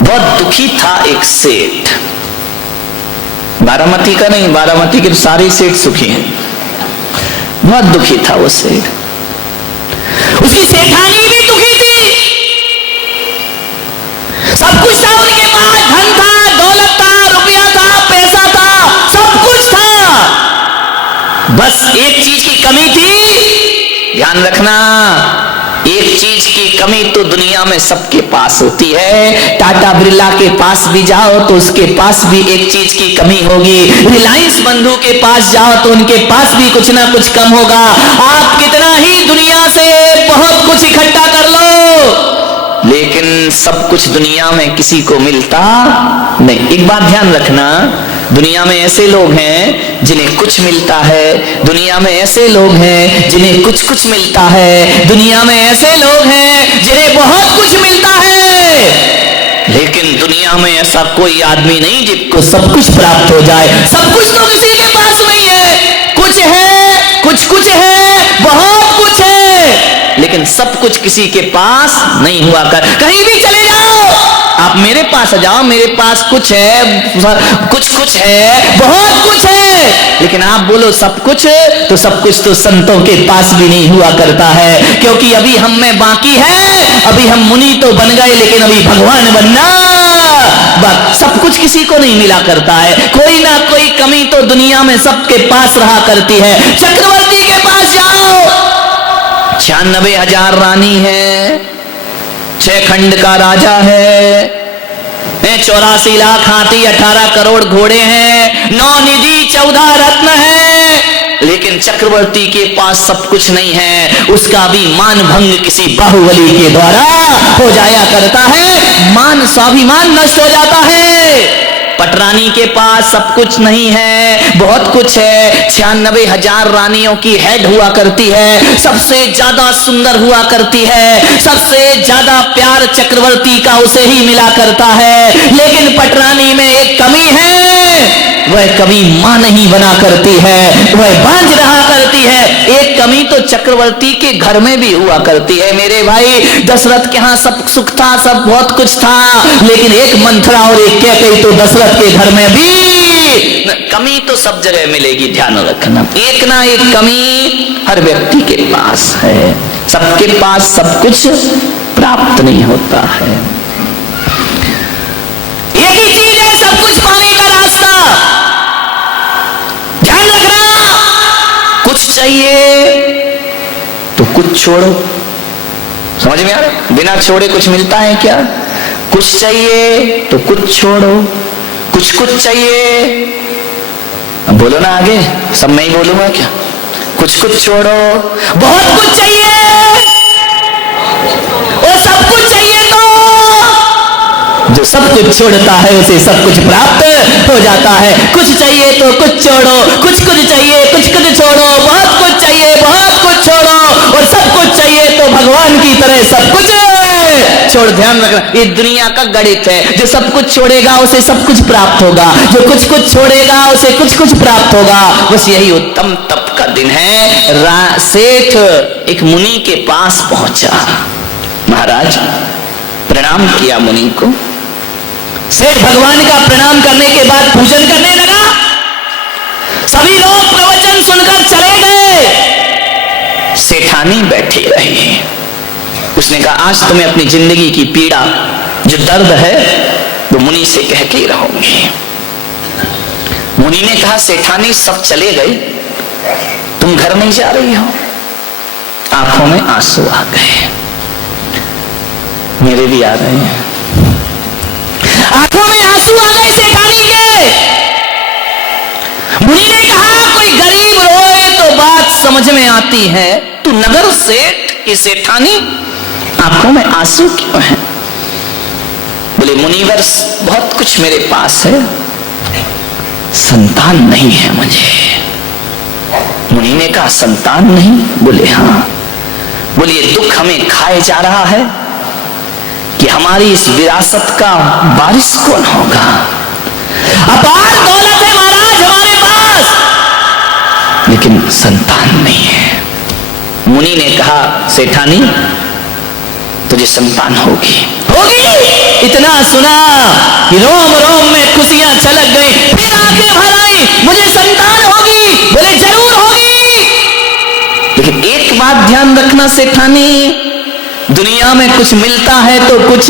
बहुत दुखी था एक सेठ, बारामती का नहीं, बारामती के सारे सेठ सुखी हैं। बहुत दुखी था वो सेठ, उसकी सेठानी भी दुखी थी। सब कुछ था उनके पास, धन था, दौलत था, रुपया था, पैसा था, सब कुछ था, बस एक चीज की कमी थी। ध्यान रखना, एक चीज की कमी तो दुनिया में सबके पास होती है। टाटा बिरला के पास भी जाओ तो उसके पास भी एक चीज की कमी होगी। रिलायंस बंधु के पास जाओ तो उनके पास भी कुछ ना कुछ कम होगा। आप कितना ही दुनिया से बहुत कुछ इकट्ठा कर लो, लेकिन सब कुछ दुनिया में किसी को मिलता नहीं। एक बात ध्यान रखना, दुनिया में ऐसे लोग हैं जिन्हें कुछ मिलता है, दुनिया में ऐसे लोग हैं जिन्हें कुछ कुछ मिलता है, दुनिया में ऐसे लोग हैं जिन्हें बहुत कुछ मिलता है, लेकिन दुनिया में ऐसा कोई आदमी नहीं जिसको सब कुछ प्राप्त हो जाए। सब कुछ तो किसी के पास नहीं है, कुछ है, कुछ है, बहुत कुछ है, लेकिन सब कुछ किसी के पास नहीं हुआ कर। कहीं भी चले जाओ, आप मेरे पास आ जाओ, मेरे पास कुछ है, कुछ है, बहुत कुछ है, लेकिन आप बोलो सब कुछ, तो सब कुछ तो संतों के पास भी नहीं हुआ करता है, क्योंकि अभी हम में बाकी है। अभी हम मुनि तो बन गए, लेकिन अभी भगवान बनना सब कुछ किसी को नहीं मिला करता है। कोई ना कोई कमी तो दुनिया में सबके पास रहा करती है। चक्रवर्ती के पास जाओ, 96,000 रानी है, 6 खंड का राजा है, 84 लाख हाथी, 18 करोड़ घोड़े हैं, 9 निधि, 14 रत्न है, लेकिन चक्रवर्ती के पास सब कुछ नहीं है। उसका भी मान भंग किसी बाहुबली के द्वारा हो जाया करता है, मान स्वाभिमान नष्ट हो जाता है। पटरानी के पास सब कुछ नहीं है, बहुत कुछ है, 96,000 रानियों की हेड हुआ करती है, सबसे ज्यादा सुंदर हुआ करती है, सबसे ज्यादा प्यार चक्रवर्ती का उसे ही मिला करता है, लेकिन पटरानी में एक कमी है, वह कभी मां नहीं बना करती है, वह बांझ रहा करती है। एक कमी तो चक्रवर्ती के घर में भी हुआ करती है मेरे भाई। दशरथ के यहाँ सब सुख था, सब बहुत कुछ था, लेकिन एक मंथरा और एक कैकेयी तो दशरथ के घर में भी कमी तो सब जगह मिलेगी। ध्यान रखना, एक ना एक कमी हर व्यक्ति के पास है। सबके पास सब कुछ प्राप्त नहीं होता है। एक ही चीज है सब कुछ पाने का रास्ता। ध्यान रखना, कुछ चाहिए तो कुछ छोड़ो। समझ में आ रहा? बिना छोड़े कुछ मिलता है क्या? कुछ चाहिए तो कुछ छोड़ो, कुछ चाहिए, बोलो ना आगे, सब मैं ही बोलूंगा क्या? कुछ छोड़ो, बहुत कुछ चाहिए और सब कुछ चाहिए तो जो सब कुछ छोड़ता है उसे सब कुछ प्राप्त हो जाता है। कुछ चाहिए तो कुछ छोड़ो, कुछ चाहिए कुछ छोड़ो, बहुत कुछ चाहिए बहुत कुछ छोड़ो, और सब कुछ चाहिए तो भगवान की तरह सब कुछ छोड़। ध्यान रखना, ये दुनिया का गणित है। जो सब कुछ छोड़ेगा उसे सब कुछ प्राप्त होगा, जो कुछ छोड़ेगा उसे कुछ प्राप्त होगा। बस यही उत्तम तप का दिन है। सेठ एक मुनि के पास पहुंचा, महाराज प्रणाम किया मुनि को। सेठ भगवान का प्रणाम करने के बाद पूजन करने लगा। सभी लोग प्रवचन सुनकर चले गए, सेठानी बैठी रही। उसने कहा आज तुम्हें अपनी जिंदगी की पीड़ा, जो दर्द है, वो मुनि से कह के रहूंगी। मुनि ने कहा सेठानी सब चले गए, तुम घर नहीं जा रही हो? आंखों में आंसू आ गए, मेरे भी आ रहे हैं। आंखों में आंसू आ गए सेठानी के। मुनि ने कहा कोई गरीब रोए तो बात समझ में आती है, तू नगर सेठ की सेठानी, आंखों में आंसू क्यों है? बोले मुनिवर बहुत कुछ मेरे पास है, संतान नहीं है मुझे। मुनि ने कहा संतान नहीं? बोले हाँ। बोले ये दुख हमें खाए जा रहा है कि हमारी इस विरासत का वारिस कौन होगा? अपार दौलत है महाराज हमारे पास, लेकिन संतान नहीं है। मुनि ने कहा सेठानी तो तुझे संतान होगी। इतना सुना कि रोम रोम में खुशियां छलक गई, फिर आंखें भर आई, मुझे संतान होगी, बोले जरूर होगी। लेकिन एक बात ध्यान रखना सेठानी, दुनिया में कुछ मिलता है तो कुछ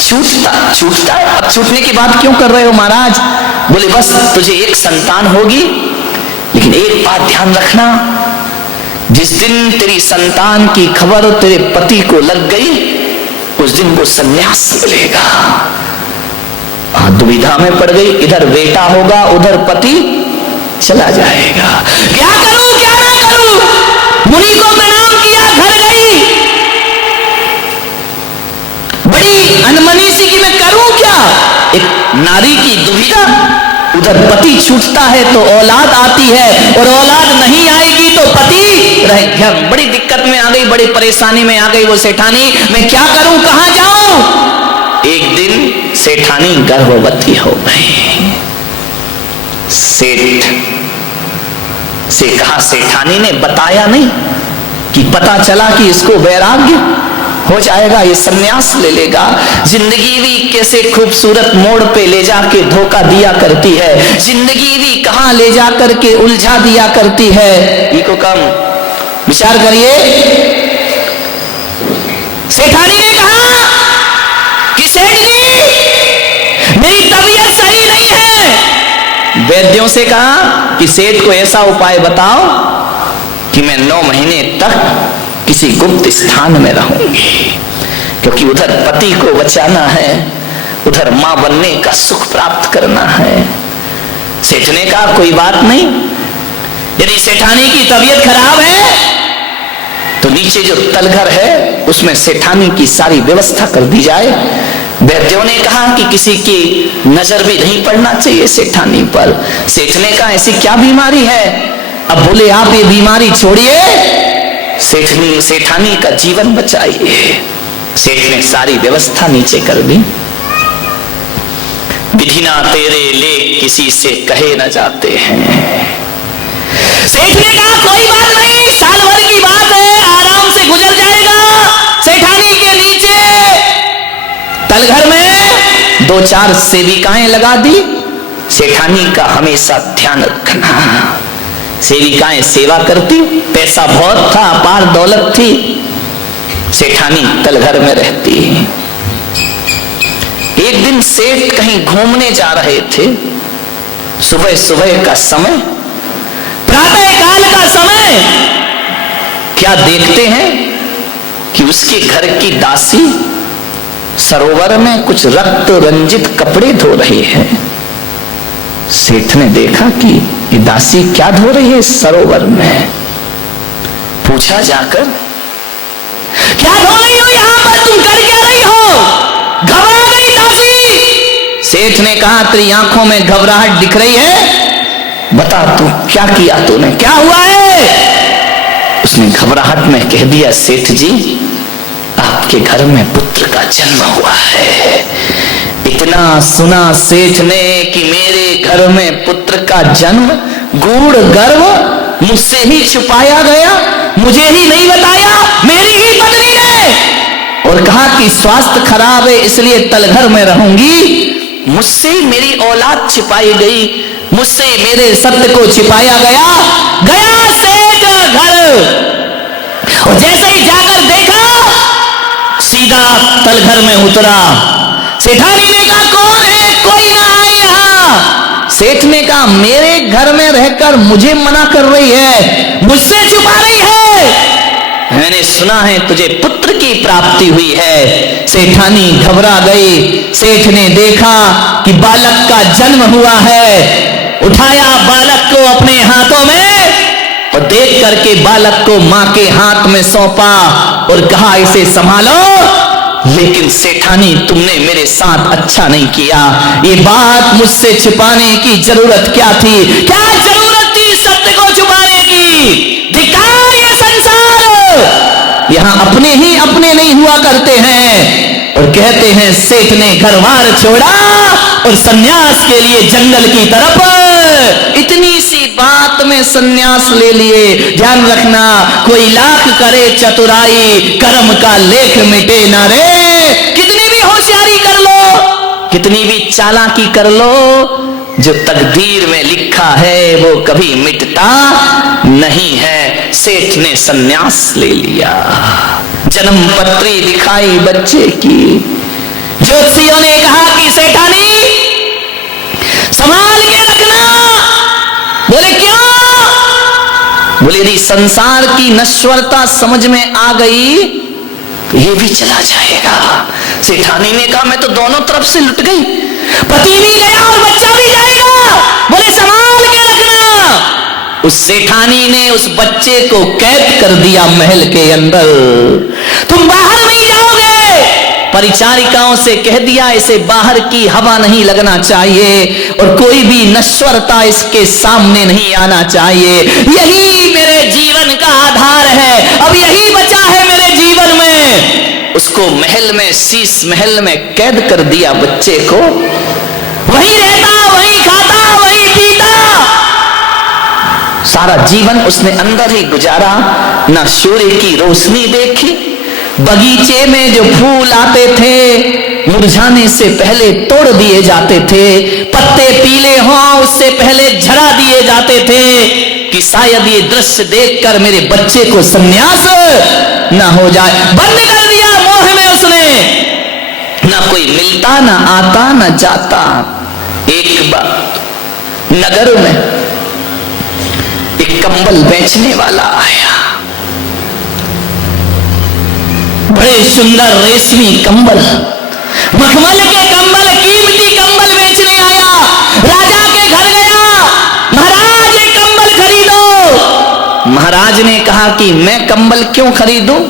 छूटता है। अब छूटने की बात क्यों कर रहे हो महाराज? बोले बस तुझे एक संतान होगी, लेकिन एक बात ध्यान रखना, जिस दिन तेरी संतान की खबर तेरे पति को लग गई, उस दिन वो संन्यास मिलेगा। दुविधा में पड़ गई, इधर बेटा होगा, उधर पति चला जाएगा। क्या करूं क्या ना करूं? मुनि को प्रणाम किया, घर गई, बड़ी अनमनी सी कि मैं करूं क्या? एक नारी की दुविधा, उधर पति छूटता है तो औलाद आती है, और औलाद नहीं आएगी तो पति रह। बड़ी दिक्कत में आ गई, बड़ी परेशानी में आ गई वो सेठानी, मैं क्या करूं, कहां जाऊं? एक दिन सेठानी गर्भवती हो गई। सेठ से कहा, सेठानी ने बताया नहीं कि पता चला कि इसको वैराग्य हो जाएगा, ये सन्यास ले लेगा। जिंदगी भी कैसे खूबसूरत मोड़ पे ले जाके धोखा दिया करती है, जिंदगी भी कहां ले जा करके उलझा दिया करती है। ये को कम विचार करिए। सेठानी ने कहा कि सेठ जी मेरी तबीयत सही नहीं है। वैद्यों से कहा कि सेठ को ऐसा उपाय बताओ कि मैं 9 महीने तक किसी गुप्त स्थान में रहूंगी, क्योंकि उधर पति को बचाना है, उधर मां बनने का सुख प्राप्त करना है। सेठ ने कहा कोई बात नहीं, यदि सेठानी की तबीयत खराब है तो नीचे जो तलघर है उसमें सेठानी की सारी व्यवस्था कर दी जाए। वैद्यों ने कहा कि किसी की नजर भी नहीं पड़ना चाहिए सेठानी पर। सेठ ने कहा ऐसी क्या बीमारी है? अब बोले आप ये बीमारी छोड़िए, सेठानी का जीवन बचाइए। सेठ ने सारी व्यवस्था नीचे कर दी। विधि ना तेरे लेख किसी से कहे न जाते हैं। सेठ ने कहा कोई बात नहीं, साल भर की बात है, आराम से गुजर जाएगा। सेठानी के नीचे तलघर में 2-4 सेविकाएं लगा दी। सेठानी का हमेशा ध्यान रखना। सेविकाएं सेवा करती, पैसा बहुत था, अपार दौलत थी, सेठानी तलघर में रहती। एक दिन सेठ कहीं घूमने जा रहे थे, सुबह सुबह का समय, प्रातः काल का समय। क्या देखते हैं कि उसके घर की दासी सरोवर में कुछ रक्त रंजित कपड़े धो रही है। सेठ ने देखा कि ये दासी क्या धो रही है सरोवर में। पूछा जाकर, क्या धो रही हो यहाँ पर, तुम कर क्या रही हो? घबरा गई दासी। सेठ ने कहा तेरी आंखों में घबराहट दिख रही है, बता तू क्या किया तूने, क्या हुआ है? उसने घबराहट में कह दिया, सेठ जी आपके घर में पुत्र का जन्म हुआ है। इतना सुना सेठ ने कि मेरे घर में पुत्र का जन्म, गूढ़ गर्भ मुझसे ही छुपाया गया, मुझे ही नहीं बताया, मेरी ही पत्नी ने। और कहा कि स्वास्थ्य खराब है इसलिए तलघर में रहूंगी। मुझसे मेरी औलाद छिपाई गई, मुझसे मेरे सत्य को छिपाया गया सेठ घर। और जैसे ही जाकर देखा, सीधा तलघर में उतरा। सेठानी ने कहा कौन है, कोई ना आए यहाँ। सेठ ने कहा मेरे घर में रहकर मुझे मना कर रही है, मुझसे छुपा रही है। मैंने सुना है तुझे पुत्र की प्राप्ति हुई है। सेठानी घबरा गई। सेठ ने देखा कि बालक का जन्म हुआ है, उठाया बालक को अपने हाथों में और देख करके बालक को मां के हाथ में सौंपा और कहा इसे संभालो। लेकिन सेठानी तुमने मेरे साथ अच्छा नहीं किया, ये बात मुझसे छिपाने की जरूरत क्या थी? क्या जरूरत थी सत्य को छुपाने की? धिक्कार ये संसार, यहां अपने ही अपने नहीं हुआ करते हैं। और कहते हैं सेठ ने घरबार छोड़ा और सन्यास के लिए जंगल की तरफ। इतनी सी बात में सन्यास ले लिए। ध्यान रखना, कोई लाख करे चतुराई, कर्म का लेख मिटे ना रे। कितनी भी होशियारी कर लो, कितनी भी चालाकी कर लो, जो तकदीर में लिखा है वो कभी मिटता नहीं है। सेठ ने सन्यास ले लिया, जन्म पत्री दिखाई बच्चे की। ज्योतिषियों ने कहा कि सेठानी संभाल के रखना। बोले क्यों? बोले यदि संसार की नश्वरता समझ में आ गई तो ये भी चला जाएगा। सेठानी ने कहा मैं तो दोनों तरफ से लुट गई, पति भी गया और बच्चा भी जाएगा। बोले संभाल के रखना। उस सेठानी ने उस बच्चे को कैद कर दिया महल के अंदर। तुम बाहर नहीं जाओगे। परिचारिकाओं से कह दिया इसे बाहर की हवा नहीं लगना चाहिए और कोई भी नश्वरता इसके सामने नहीं आना चाहिए। यही मेरे जीवन का आधार है, अब यही बचा है मेरे जीवन में। उसको महल में, शीश महल में कैद कर दिया बच्चे को। वहीं रहता, वहीं खाता, वहीं पीता, सारा जीवन उसने अंदर ही गुजारा। ना सूर्य की रोशनी देखी, बगीचे में जो फूल आते थे मुरझाने से पहले तोड़ दिए जाते थे, पत्ते पीले हों उससे पहले झड़ा दिए जाते थे कि शायद ये दृश्य देखकर मेरे बच्चे को संन्यास ना हो जाए। बंद कर दिया मोह में उसने। ना कोई मिलता, ना आता, ना जाता। एक बार नगर में एक कंबल बेचने वाला आया, बड़े सुंदर रेशमी कंबल, मखमल के कंबल, कीमती कंबल बेचने आया। राजा के घर गया, महाराज ये कंबल खरीदो। महाराज ने कहा कि मैं कंबल क्यों खरीदूं,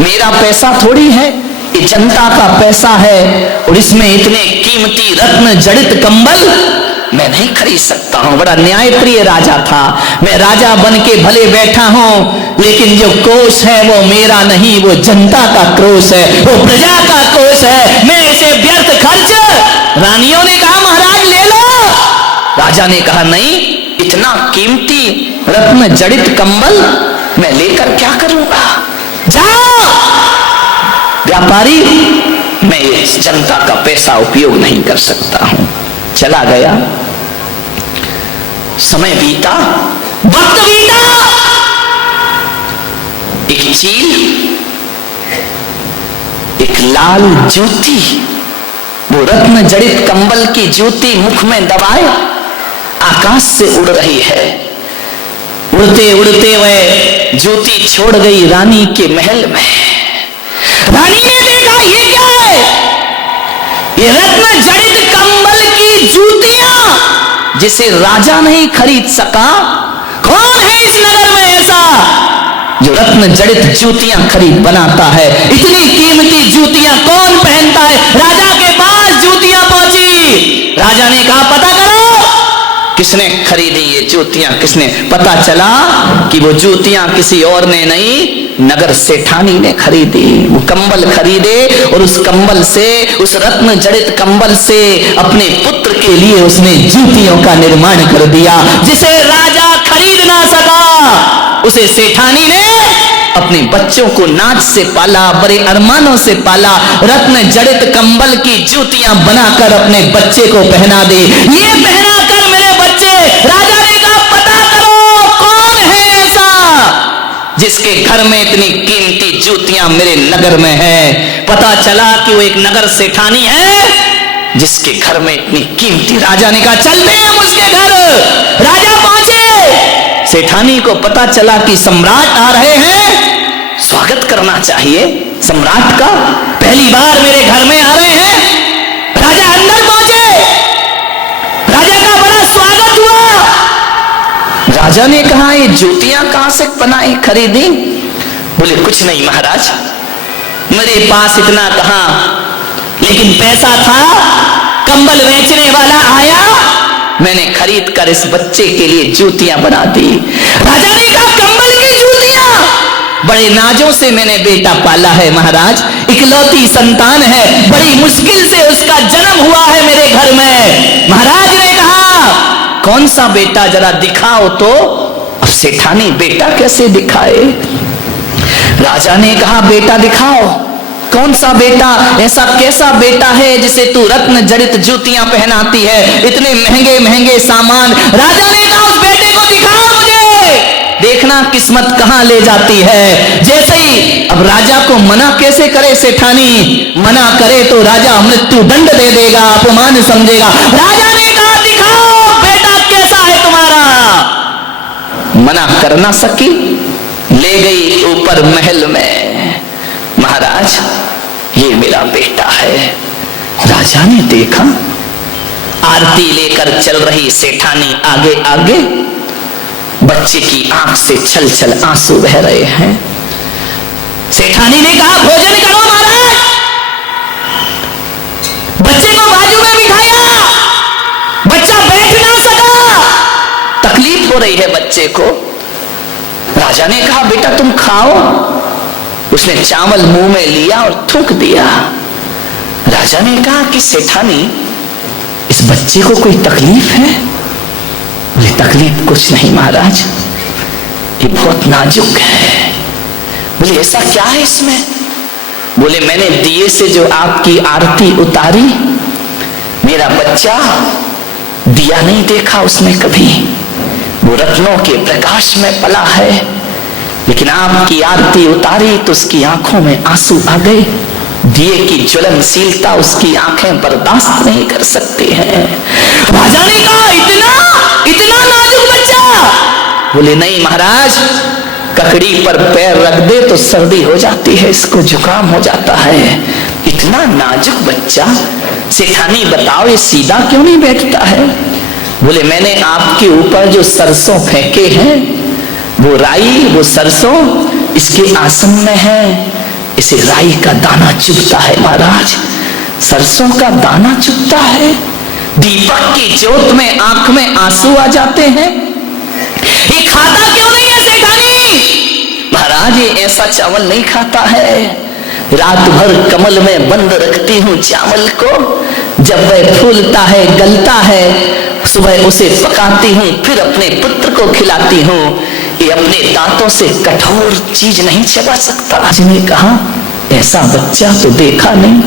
मेरा पैसा थोड़ी है, ये जनता का पैसा है और इसमें इतने कीमती रत्न जड़ित कंबल मैं नहीं खरीद सकता हूं। बड़ा न्यायप्रिय राजा था। मैं राजा बन के भले बैठा हूं, लेकिन जो कोष है वो मेरा नहीं, वो जनता का कोष है, वो प्रजा का कोष है। मैं इसे व्यर्थ खर्च। रानियों ने कहा महाराज ले लो। राजा ने कहा नहीं, इतना कीमती रत्न जड़ित कंबल मैं लेकर क्या करूंगा। जाओ व्यापारी, मैं इस जनता का पैसा उपयोग नहीं कर सकता हूं। चला गया, समय बीता, वक्त बीता। एक चील, एक लाल ज्योति, वो रत्न जड़ित कंबल की ज्योति मुख में दबाए आकाश से उड़ रही है। उड़ते उड़ते वह ज्योति छोड़ गई रानी के महल में। रानी ने देखा ये क्या है, ये रत्न जड़ित कंबल की जूतियां जिसे राजा नहीं खरीद सका। कौन है इस नगर में ऐसा जो रत्न जड़ित जूतियां खरीद बनाता है? इतनी कीमती जूतियां कौन पहनता है? राजा के पास जूतियां पहुंची। राजा ने कहा पता करो किसने खरीदी ये जूतियां, किसने? पता चला कि वो जूतियां किसी और ने नहीं, नगर सेठानी ने खरीदी। वो कंबल खरीदे और उस कंबल से, उस रत्न जड़ित कंबल से अपने पुत्र के लिए उसने जूतियों का निर्माण कर दिया। जिसे राजा खरीद ना सका, उसे सेठानी ने अपने बच्चों को नाच से पाला, बड़े अरमानों से पाला। रत्न जड़ित कंबल की जूतियां बनाकर अपने बच्चे को पहना दी। ये पहना कर मेरे बच्चे, राजा ने कहा पता करो कौन है ऐसा जिसके घर में इतनी कीमती जूतियां मेरे नगर में है। पता चला कि वो एक नगर सेठानी है जिसके घर में इतनी कीमती। राजा ने कहा चलते हैं हम उसके घर। राजा पहुंचे, सेठानी को पता चला कि सम्राट आ रहे हैं, स्वागत करना चाहिए सम्राट का। पहली बार मेरे घर में आ रहे हैं। राजा अंदर पहुंचे, राजा का बड़ा स्वागत हुआ। राजा ने कहा ये जूतियां कहां से बनाई, खरीदी? बोले कुछ नहीं महाराज, मेरे पास इतना कहां, लेकिन पैसा था। कंबल बेचने वाला आया, मैंने खरीद कर इस बच्चे के लिए जूतियां बना दी। राजा ने कहा कंबल की जूतियां? बड़े नाजों से मैंने बेटा पाला है महाराज, इकलौती संतान है, बड़ी मुश्किल से उसका जन्म हुआ है मेरे घर में। महाराज ने कहा कौन सा बेटा, जरा दिखाओ तो। सेठानी बेटा कैसे दिखाए? राजा ने कहा बेटा दिखाओ। कौन सा बेटा? ऐसा कैसा बेटा है जिसे तू रत्न जड़ित जूतियां पहनाती है, इतने महंगे महंगे सामान? राजा ने कहा उस बेटे को दिखाओ मुझे, देखना किस्मत कहां ले जाती है। जैसे ही अब राजा को मना कैसे करे सेठानी? मना करे तो राजा मृत्यु दंड दे देगा, अपमान समझेगा। राजा ने कहा दिखाओ बेटा कैसा है तुम्हारा। मना कर ना सकी, ले गई ऊपर महल में। महाराज ये मेरा बेटा है। राजा ने देखा आरती लेकर चल रही सेठानी आगे आगे, बच्चे की आंख से छल छल आंसू बह रहे हैं। सेठानी ने कहा भोजन करो महाराज। बच्चे को बाजू में बिठाया, बच्चा बैठ ना सका, तकलीफ हो रही है बच्चे को। राजा ने कहा बेटा तुम खाओ। उसने चावल मुंह में लिया और थूक दिया। राजा ने कहा कि सेठानी इस बच्चे को कोई तकलीफ है? बोले तकलीफ कुछ नहीं महाराज, ये बहुत नाजुक है। बोले ऐसा क्या है इसमें? बोले मैंने दिए से जो आपकी आरती उतारी, मेरा बच्चा दिया नहीं देखा उसने कभी। वो रत्नों के प्रकाश में पला है, लेकिन आपकी आरती उतारी तो उसकी आंखों में आंसू आ गए। दिए की ज्वलनशीलता उसकी आंखें बर्दाश्त नहीं कर सकती हैं। राजा ने कहा इतना इतना नाजुक बच्चा? बोले नहीं महाराज, ककड़ी पर पैर रख दे तो सर्दी हो जाती है, इसको जुकाम हो जाता है। इतना नाजुक बच्चा, सेठानी बताओ ये सीधा क्यों नहीं बैठता है? बोले मैंने आपके ऊपर जो सरसों फेंके हैं, वो राई वो सरसों इसके आसन में है, इसे राई का दाना चुभता है महाराज, सरसों का दाना चुभता है। दीपक की ज्योत में आंख में आंसू आ जाते हैं। ये खाता क्यों नहीं है सेठानी? महाराज ये ऐसा चावल नहीं खाता है, रात भर कमल में बंद रखती हूं चावल को, जब वह फूलता है गलता है, सुबह उसे पकाती हूं, फिर अपने पुत्र को खिलाती हूं। ये अपने दांतों से कठोर चीज नहीं चबा सकता। जिन्हें कहा ऐसा बच्चा तो देखा नहीं,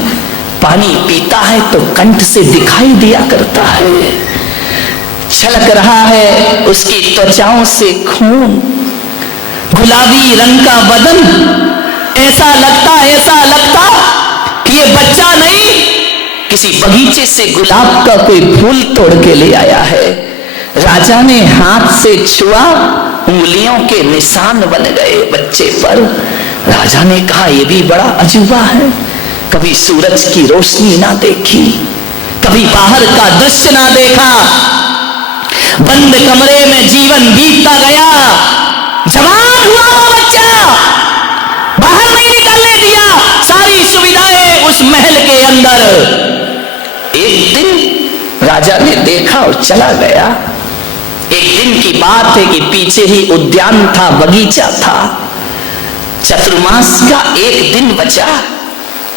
पानी पीता है तो कंठ से दिखाई दिया करता है, छलक रहा है उसकी त्वचाओं से खून, गुलाबी रंग का बदन, ऐसा लगता कि ये बच्चा नहीं किसी बगीचे से गुलाब का कोई फूल तोड़ के ले आया है। राजा ने हाथ से छुआ, उंगलियों के निशान बन गए बच्चे पर। राजा ने कहा यह भी बड़ा अजूबा है, कभी सूरज की रोशनी ना देखी, कभी बाहर का दृश्य ना देखा, बंद कमरे में जीवन बीतता गया, जवान हुआ वो बच्चा, बाहर नहीं निकलने दिया, सारी सुविधाएं उस महल के अंदर। एक दिन राजा ने देखा और चला गया। एक दिन की बात है कि पीछे ही उद्यान था, बगीचा था, चतुर्मास का एक दिन बचा,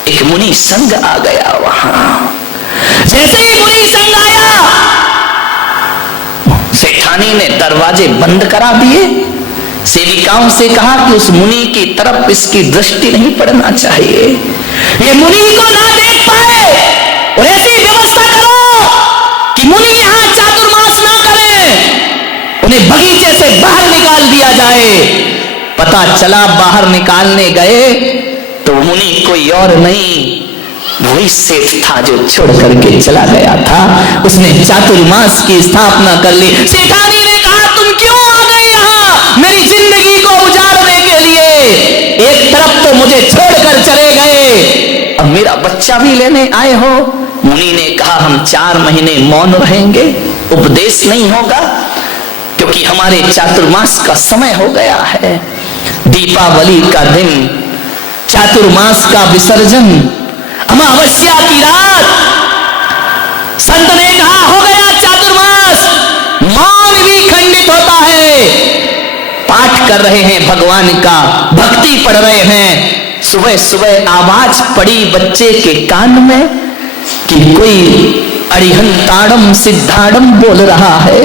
एक मुनि संघ आ गया वहां। जैसे ही मुनि संघ आया, सेठानी ने दरवाजे बंद करा दिए, सेविकाओं से कहा कि उस मुनि की तरफ इसकी दृष्टि नहीं पड़ना चाहिए, ये मुनि को ना देख पाए, और ऐसी व्यवस्था करो कि मुनि यहां चातुर्मास ना करें, उन्हें बगीचे से बाहर निकाल दिया जाए। पता चला बाहर निकालने गए तो मुनि कोई और नहीं, वही सेठ था जो छोड़ करके चला गया था। उसने चातुर्मास की स्थापना कर ली। सेठानी ने कहा तुम क्यों आ गए यहाँ मेरी जिंदगी को उजाड़ने के लिए? एक तरफ तो मुझे छोड़कर चले गए, अब मेरा बच्चा भी लेने आए हो। मुनि ने कहा हम 4 महीने मौन रहेंगे, उपदेश नहीं होगा, क्योंकि हमारे चातुर्मास का समय हो गया है। दीपावली का दिन, चातुर्मास का विसर्जन, अमावस्या की रात, संत ने कहा हो गया चातुर्मास, मौन भी खंडित होता है। पाठ कर रहे हैं भगवान का, भक्ति पढ़ रहे हैं, सुबह सुबह आवाज पड़ी बच्चे के कान में कि कोई अरिहंताड़म सिद्धाड़म बोल रहा है।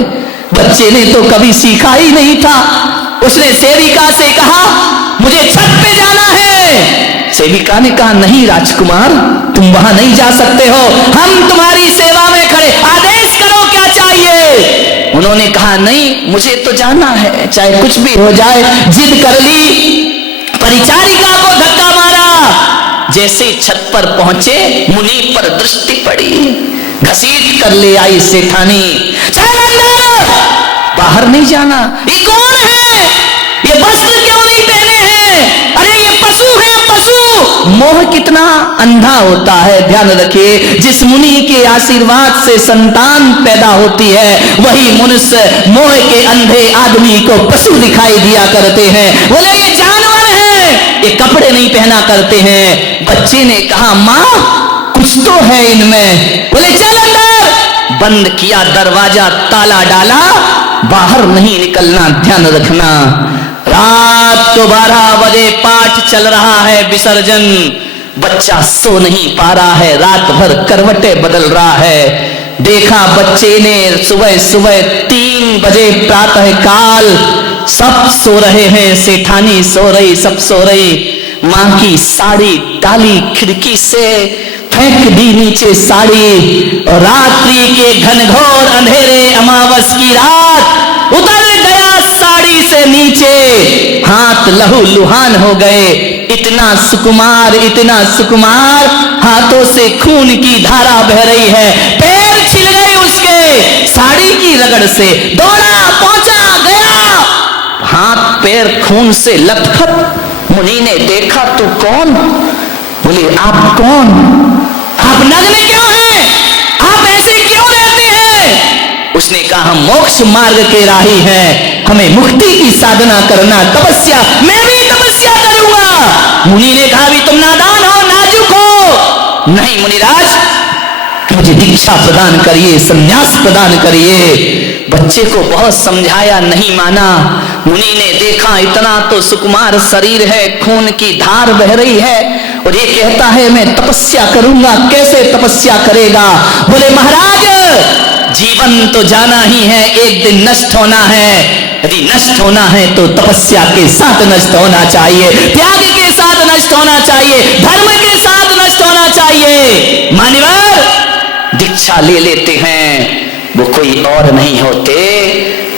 बच्चे ने तो कभी सीखा ही नहीं था। उसने सेविका से कहा, मुझे छत पे जाना है। सेविका ने कहा, नहीं राजकुमार, तुम वहां नहीं जा सकते हो, हम तुम्हारी सेवा में खड़े, आदेश करो क्या चाहिए। उन्होंने कहा, नहीं मुझे तो जाना है, चाहे कुछ भी हो जाए। जिद कर ली, परिचारिका को धक्का मारा। जैसे छत पर पहुंचे, मुनि पर दृष्टि पड़ी, घसीट कर ले आई सेठानी। चल अंदर, बाहर नहीं जाना। ये कौन है? ये वस्त्र क्यों नहीं पहने हैं? अरे ये पशु है, पशु। मोह कितना अंधा होता है। ध्यान रखिए, जिस मुनि के आशीर्वाद से संतान पैदा होती है, वही मनुष्य मोह के अंधे आदमी को पशु दिखाई दिया करते हैं। बोले ये जानवर है, ये कपड़े नहीं पहना करते हैं। बच्चे ने कहा, माँ कुछ तो है इनमें। बोले चल अंदर। बंद किया दरवाजा, ताला डाला, बाहर नहीं निकलना। ध्यान रखना, रात को 12 बजे पाठ चल रहा है, विसर्जन। बच्चा सो नहीं पा रहा है, रात भर करवटें बदल रहा है। देखा बच्चे ने सुबह सुबह 3 बजे प्रातः काल, सब सो रहे हैं, सेठानी सो रही, सब सो रही। मां की साड़ी डाली खिड़की से, फेंक दी नीचे साड़ी, और रात्रि के घनघोर अंधेरे अमावस की रात उतर गया साड़ी से नीचे। हाथ लहू लुहान हो गए। इतना सुकुमार, इतना सुकुमार, हाथों से खून की धारा बह रही है। पैर छिल गए उसके साड़ी की रगड़ से। दौड़ा, पहुंचा, गया, हाथ पैर खून से लथपथ। मुनि ने देखा, तू कौन? बोले आप कौन? आप नग्न क्यों हैं? आप ऐसे क्यों रहते हैं? उसने कहा, हम मोक्ष मार्ग के राही हैं, हमें मुक्ति की साधना करना, तपस्या, मैं भी तपस्या करूंगा। मुनि ने कहा, भी तुम नादान हो, नाजुक हो। नहीं मुनिराज, मुझे दीक्षा प्रदान करिए, संन्यास प्रदान करिए। बच्चे को बहुत समझाया, नहीं माना। मुनि ने देखा, इतना तो सुकुमार शरीर है, खून की धार बह रही है, और ये कहता है मैं तपस्या करूंगा। कैसे तपस्या करेगा? बोले महाराज, जीवन तो जाना ही है, एक दिन नष्ट होना है। यदि नष्ट होना है तो तपस्या के साथ नष्ट होना चाहिए, त्याग के साथ नष्ट होना चाहिए, धर्म के साथ नष्ट होना चाहिए। मान्यवर, दीक्षा ले लेते हैं, वो कोई और नहीं होते,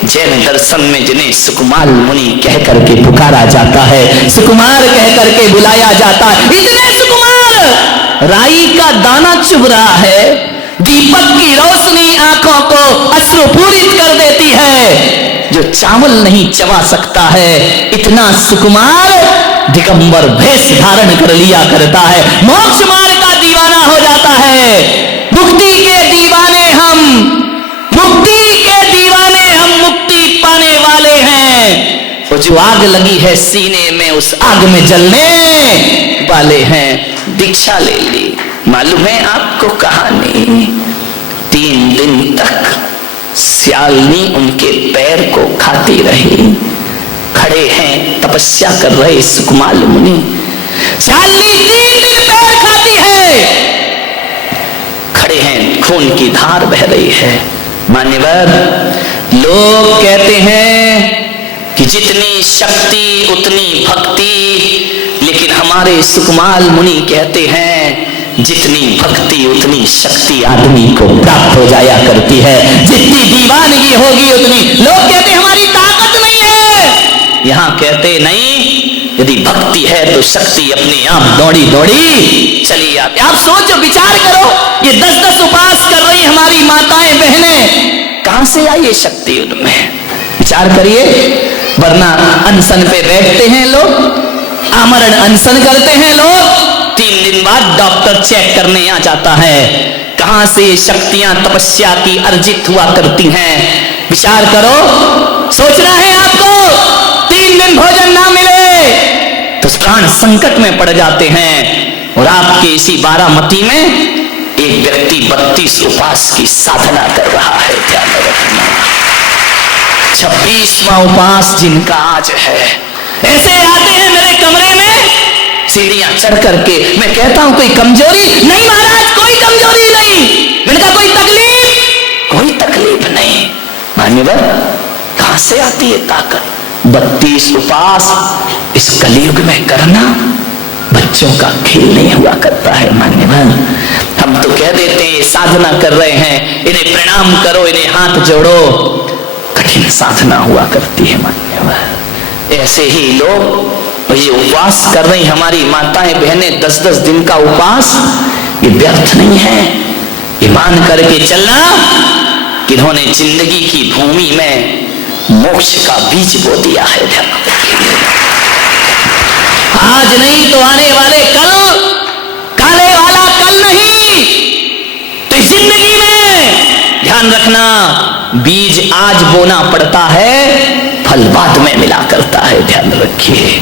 जैन दर्शन में जिन्हें सुकुमार मुनि कह करके पुकारा जाता है, सुकुमार कह करके बुलाया जाता है। इतने सुकुमार, राई का दाना चुभ रहा है, दीपक की रोशनी आंखों को अश्रुपूरित कर देती है, जो चावल नहीं चबा सकता है। इतना सुकुमार दिगंबर भेष धारण कर लिया करता है, मोक्ष मार्ग का दीवाना हो जाता है। मुक्ति के दीवाने हम, मुक्ति के दीवाने हम, मुक्ति पाने वाले हैं। वो जो आग लगी है सीने में, उस आग में जलने वाले हैं। दीक्षा ले ली। मालूम है आपको कहानी? 3 दिन तक श्यालनी उनके पैर को खाती रही। खड़े हैं, तपस्या कर रहे सुकुमार मुनि। श्यालनी 3 दिन पैर खाती है, खड़े हैं, खून की धार बह रही है। मान्यवर, लोग कहते हैं कि जितनी शक्ति उतनी भक्ति, लेकिन हमारे सुकुमार मुनि कहते हैं जितनी भक्ति उतनी शक्ति आदमी को प्राप्त हो जाया करती है। जितनी दीवानगी होगी उतनी। लोग कहते हमारी ताकत नहीं है, यहां कहते नहीं, यदि भक्ति है तो शक्ति अपने आप दौड़ी दौड़ी चली आती। आप सोचो, विचार करो, ये 10-10 उपवास कर रही हमारी माताएं बहनें, कहां से आई ये शक्ति उनमें? विचार करिए। वरना अनशन पे बैठते हैं लोग, आमरण अनशन करते हैं लोग, 3 दिन बाद डॉक्टर चेक करने आ जाता है, कहां से शक्तियां तपस्या की अर्जित हुआ करती हैं। विचार करो, सोचना है आपको, 3 दिन भोजन ना मिले तो प्राण संकट में पड़ जाते हैं। और आपके इसी बारामती में एक व्यक्ति 32 उपवास की साधना कर रहा है। ध्यान रखना, 26वां उपवास जिनका आज है। ऐसे आते हैं मेरे कमरे में, सीढ़ियां चढ़ करके। मैं कहता हूं कोई कमजोरी? नहीं महाराज, कोई कमजोरी नहीं। मैंने कहा कोई तकलीफ? कोई तकलीफ नहीं। मान्यवर कहां से आती है ताकत? 32 उपवास इस कलयुग में करना बच्चों का खेल नहीं हुआ करता है मान्यवर। हम तो कह देते हैं साधना कर रहे हैं, इन्हें प्रणाम करो, इन्हें हाथ जोड़ो, कठिन साधना हुआ करती है मान्यवर। ऐसे ही लोग ये उपवास कर रही हमारी माताएं बहनें 10-10 दिन का उपवास, ये व्यर्थ नहीं है। ये मान करके चलना कि इन्होंने जिंदगी की भूमि में मोक्ष का बीज बो दिया है। आज नहीं तो आने वाले कल, काले वाला कल नहीं, तो जिंदगी में ध्यान रखना बीज आज बोना पड़ता है, फल बाद में मिला करता है, ध्यान रखिए।